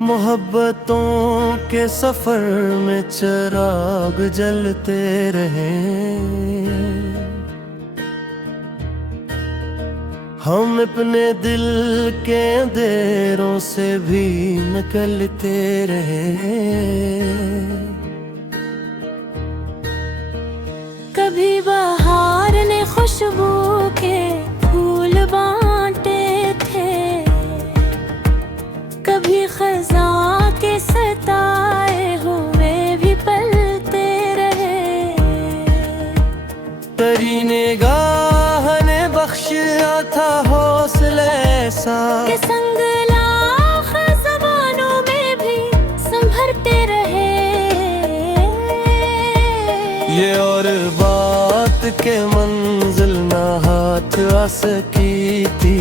मोहब्बतों के सफर में चिराग जलते रहे, हम अपने दिल के अंधेरों से भी निकलते रहे। कभी बहार ने खुशबू के फूल बांटे थे, कभी खज़ां के सताए हुए भी पलते रहे। तेरी निगाह ने बख्शिया था हौसले सा के संग लाख ज़बानों में भी संभरते रहे। ये और बात के मंजिल ना हाथ आ सकी थी,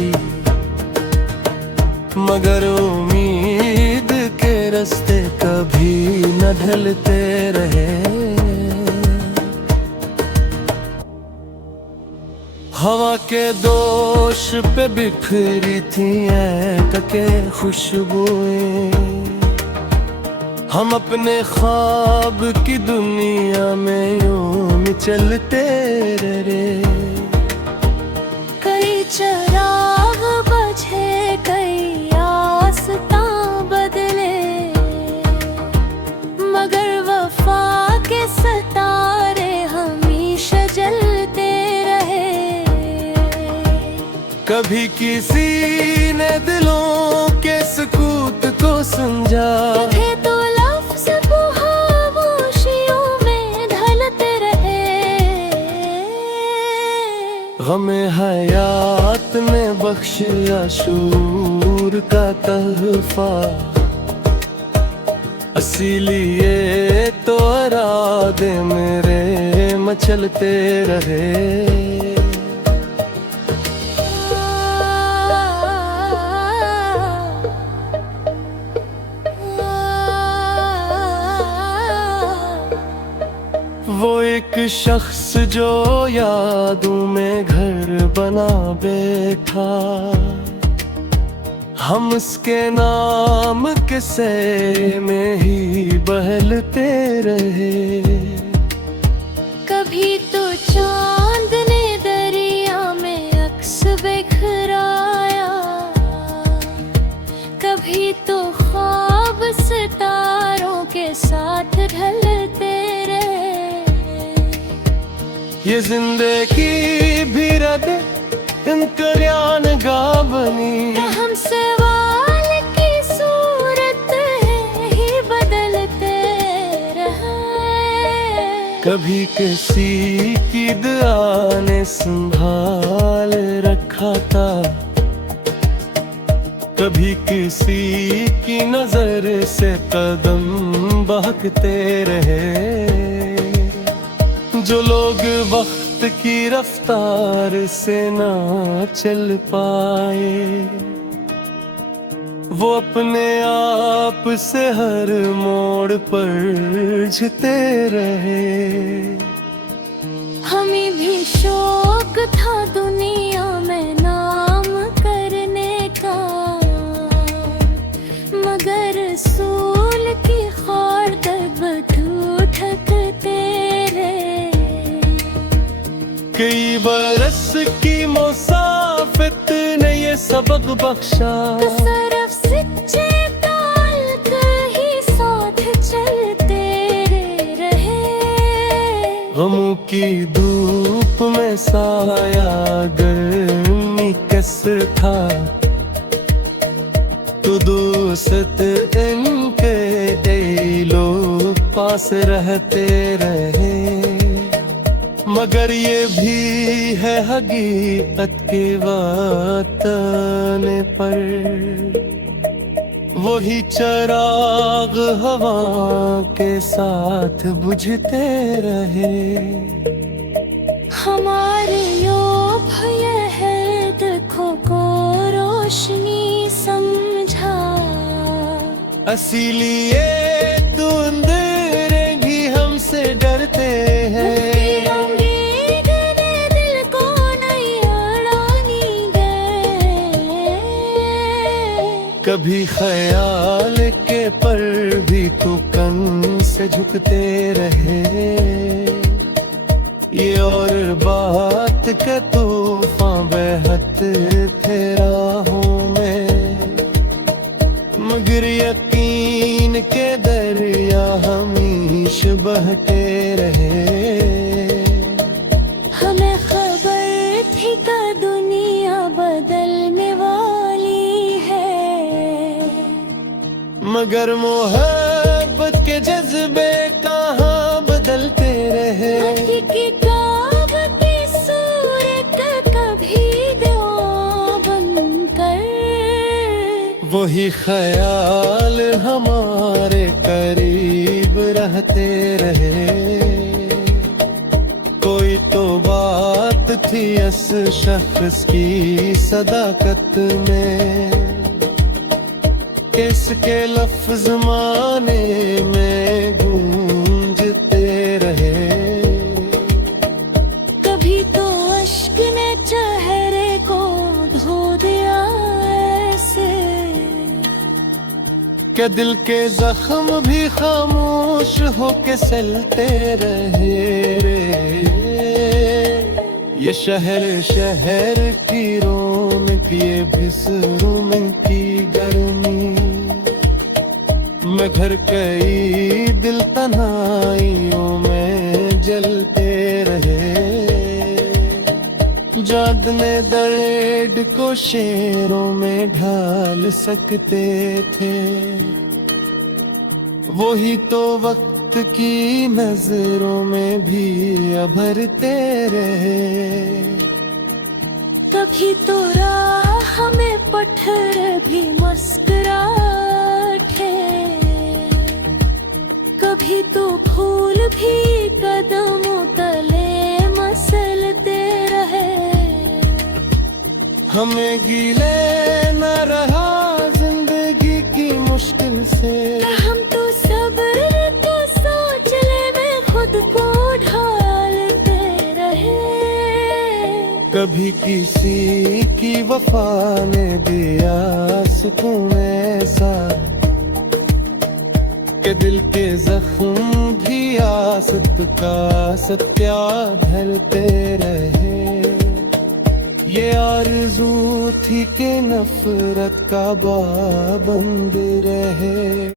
मगर उम्मीद के रास्ते कभी न ढलते रहे। हवा के दोष पे बिखरी थी के खुशबुएं, हम अपने ख्वाब की दुनिया में यूं चलते रहे। कई चिराग बुझे, कई आस्तां बदले, मगर वफा के सितारे हमेशा जलते रहे। कभी किसी ने दिलों के सुकूत को समझा, कभी तो लफ्ज़ खामोशियों में ढलते रहे। गमे हयात ने बख्शिया शूर का तहफा, इसीलिए तो इरादे मेरे मचलते रहे। वो एक शख्स जो यादों में घर बना बैठा, हम उसके नाम के सैर में ही बहलते रहे। कभी तो चांद ने दरिया में अक्स बिखराया, कभी तो ख्वाब सितारों के साथ ढलते रहे। ये जिंदगी भी रद इम्तिहान गा बनी, हम सवाल की सूरत ही बदलते रहे। कभी किसी की दुआ ने संभाल रखा था, कभी किसी की नजर से कदम बहकते रहे। जो लोग वक्त की रफ्तार से ना चल पाए, वो अपने आप से हर मोड़ पर झुकते रहे। हमें भी शौक था दुनिया में नाम करने का, मगर सूल की खार दब ठकते रहे। कई बरस की मुसाफिर ने ये सबक बख्शा, तरफ सच्चे ताल्लुक ही साथ चलते रहे। गमों की धूप में साया गर्मी कैसे था, तो दोस्त इनके लोग पास रहते रहे। मगर ये भी है हकीकत के वातने पर, वही चिराग हवा के साथ बुझते रहे। हमारे यो भय है दुखों को रोशनी समझा, इसीलिए तू अंधेरे भी हमसे डरते वही ख्याल के पर भी तू कन से झुकते रहे। ये और बात के तूफान बहत थे राहों में, मगर यकीन के दरिया हमीश बहते रहे। हमें खबर थी का दुनिया बदलने वाली है, मगर मोहब्बत के जज्बे कहाँ बदलते रहे। मट्टी की कावती सूरत कभी दो बनकर, वही ख्याल हमारे करीब रहते रहे। कोई तो बात थी इस शख्स की सदाकत में, इसके लफ्ज माने में गूंजते रहे। कभी तो अश्क ने चेहरे को धो दिया ऐसे, के दिल के जख्म भी खामोश होके चलते रहे रे। ये शहर की रौनक, ये बिसरूम की गर्मी, मैं घर कई दिल तन्हाइयों में जलते रहे। जादने दर्द को शेरों में ढाल सकते थे, वही तो वक्त की नजरों में भी अभरते रहे। कभी तो राह में पत्थर भी मुस्कुराते, कभी तो फूल भी कदमों तले मसलते रहे। हमें गिले न रहा जिंदगी की मुश्किल से, हम तो सब्र तो सोच ले में खुद को ढालते रहे। कभी किसी की वफा ने दिया सुकून ऐसा, के दिल के जख्म भी आसत का सत्या धरते रहे। ये आरज़ू थी कि नफरत का पाबंद रहे।